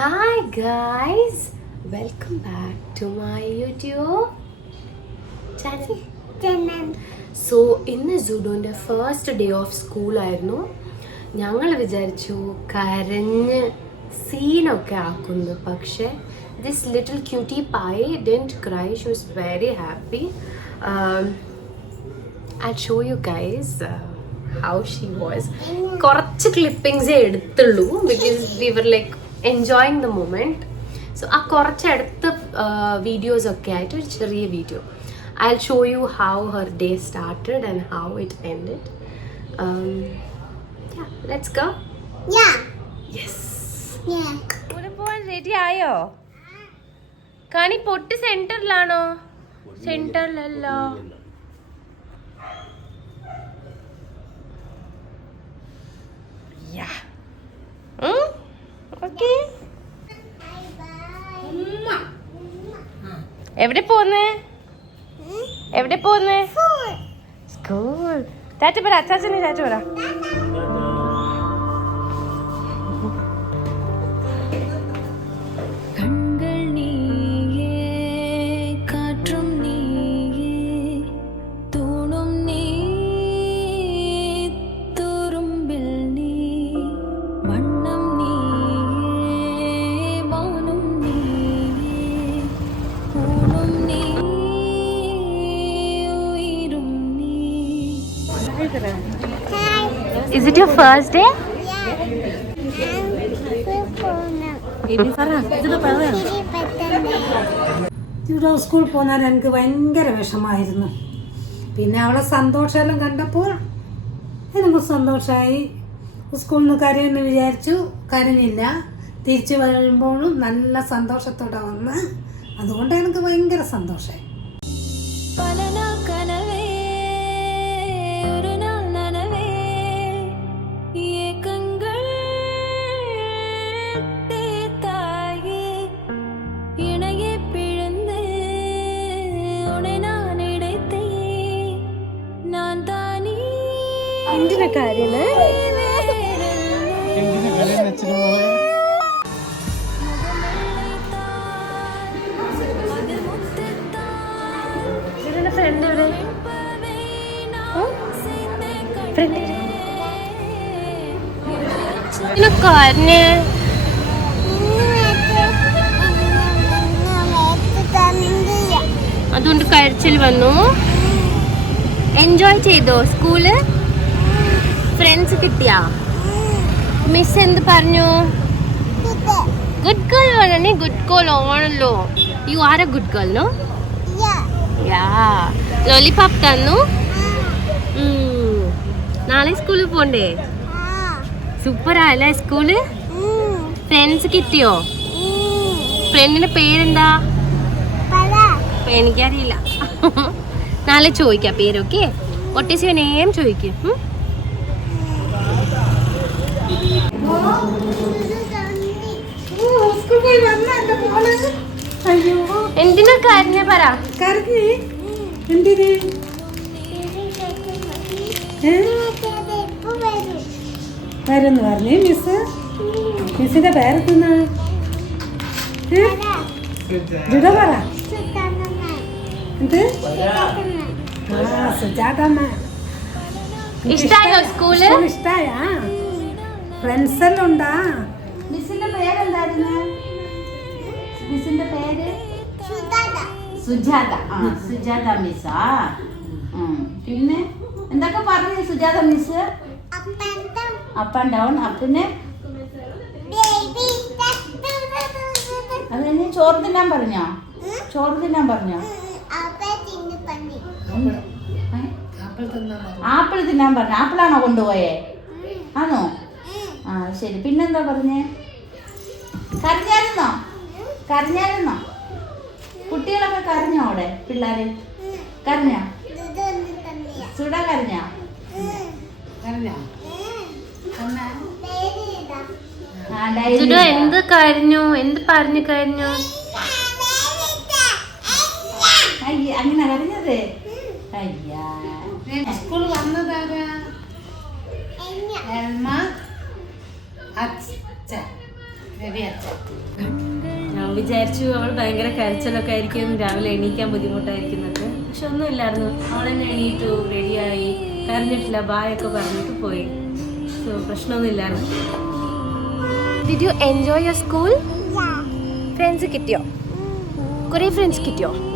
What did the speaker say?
Hi guys, welcome back to my YouTube channel. So ഇന്ന് സുഡുവിൻ്റെ first day of school ആയിരുന്നു. ഞങ്ങൾ വിചാരിച്ചു കരഞ്ഞ് സീനൊക്കെ ആക്കുന്നു, പക്ഷേ this little cutie pie didn't cry. She was very happy. I'll show you guys how she was. കുറച്ച് ക്ലിപ്പിങ്സേ എടുത്തുള്ളൂ because we were like enjoying the moment. So ആ കുറച്ചെടുത്ത വീഡിയോസ് ഒക്കെ ആയിട്ട് ഒരു ചെറിയ video. I'll show you how her day started and how it ended. Yeah, let's go. Yeah. Yes. Yeah. ഇവിടെ പോവാൻ ready ആയോ? കാണി പൊട്ട് സെന്ററിലാണോ? സെന്ററിലല്ലോ. Yeah. Okay. എവിടെ പോന്നേ? എവിടെ പോന്നേ? സ്കൂൾ. ടാറ്റ പറ, അച്ചാച്ചനെ ടാറ്റ പറ. Is it your first day? ഇവിടെ സ്കൂളിൽ പോകുന്നവരെ എനിക്ക് ഭയങ്കര വിഷമമായിരുന്നു. പിന്നെ അവളെ സന്തോഷമെല്ലാം കണ്ടപ്പോൾ എനിക്ക് സന്തോഷമായി. സ്കൂളിൽ നിന്ന് കരയെന്ന് വിചാരിച്ചു, കരഞ്ഞില്ല. തിരിച്ചു വരുമ്പോഴും നല്ല സന്തോഷത്തോടെ വന്ന്, അതുകൊണ്ട് എനിക്ക് ഭയങ്കര സന്തോഷമായി. എന്തിനാ കാര്യന്ന്? ഫ്രണ്ട് എവിടെ? ഫ്രണ്ട് കാരന് അതുകൊണ്ട് കരച്ചിൽ വന്നു. എൻജോയ് ചെയ്തോ സ്കൂള്? ഫ്രണ്ട്സ് കിട്ടിയാ? മിസ് എന്ത് പറഞ്ഞു? ഗുഡ് ഗേൾ ആണ്. ഗുഡ് ഗേൾ ആണല്ലോ. You are a good girl no? Yeah. Lollipop തന്നു. നാളെ സ്കൂളിൽ പോണ്ടേ? സൂപ്പറാല്ലേ സ്കൂള്? ഫ്രണ്ട്സ് കിട്ടിയോ? ഫ്രണ്ടിന്റെ പേരെന്താ? എനിക്കറിയില്ല. നാളെ ചോദിക്കാം പേര്. Okay, what is your name ചോദിക്കും. എന്തിനാ കരഞ്ഞ പറ? പേരെന്ന് പറഞ്ഞു മിസ്. മിസ്സിന്റെ പേരെത്തുന്ന പറ. എന്ത്? സുജാതമ്മ. ഇഷ്ടായോ സ്കൂള്? ഇഷ്ടായാ? ഫ്രണ്ട്സ് എല്ലാം ഉണ്ടാ? മിസ്സിന്റെ പേരെന്തായിരുന്നു? മിസ്സിന്റെ പേര് സുജാത. സുജാത മിസ്സാ. പിന്നെ എന്തൊക്കെ പറഞ്ഞു Sujatha miss? Up and down. പിന്നെ അത് കഴിഞ്ഞ് ചോറ് തിന്നാൻ പറഞ്ഞോ? ചോറ് തിന്നാൻ പറഞ്ഞോ? ആപ്പിൾ തിന്നാൻ പറഞ്ഞു. ആപ്പിളാണോ കൊണ്ടുപോയേ? ആണോ? ആ ശരി. പിന്നെന്താ പറഞ്ഞേ? കരഞ്ഞായിരുന്നോ? കരഞ്ഞായിരുന്നോ? കുട്ടികളൊക്കെ കരഞ്ഞോ? അവിടെ പിള്ളേര് കരഞ്ഞോ? സുഡ കരഞ്ഞോ? എന്ത് കരഞ്ഞു? എന്ത് പറഞ്ഞു കരഞ്ഞു? അങ്ങനെ കരഞ്ഞത്? അയ്യാ. സ്കൂൾ വന്നതാരാ? എൽമ, അച്ഛ. ഞാൻ വിചാരിച്ചു അവൾ ഭയങ്കര കരച്ചിലൊക്കെ ആയിരിക്കും, രാവിലെ എണീക്കാൻ ബുദ്ധിമുട്ടായിരിക്കുന്നൊക്കെ. പക്ഷെ ഒന്നുമില്ലായിരുന്നു. അവൾ തന്നെ എണീറ്റു, റെഡിയായി, കരഞ്ഞിട്ടില്ല, ബായൊക്കെ പറഞ്ഞിട്ട് പോയി. So പ്രശ്നമൊന്നുമില്ലായിരുന്നു. Did you enjoy your school? Friends കിട്ടിയോ? കുറേ ഫ്രണ്ട്സ് കിട്ടിയോ?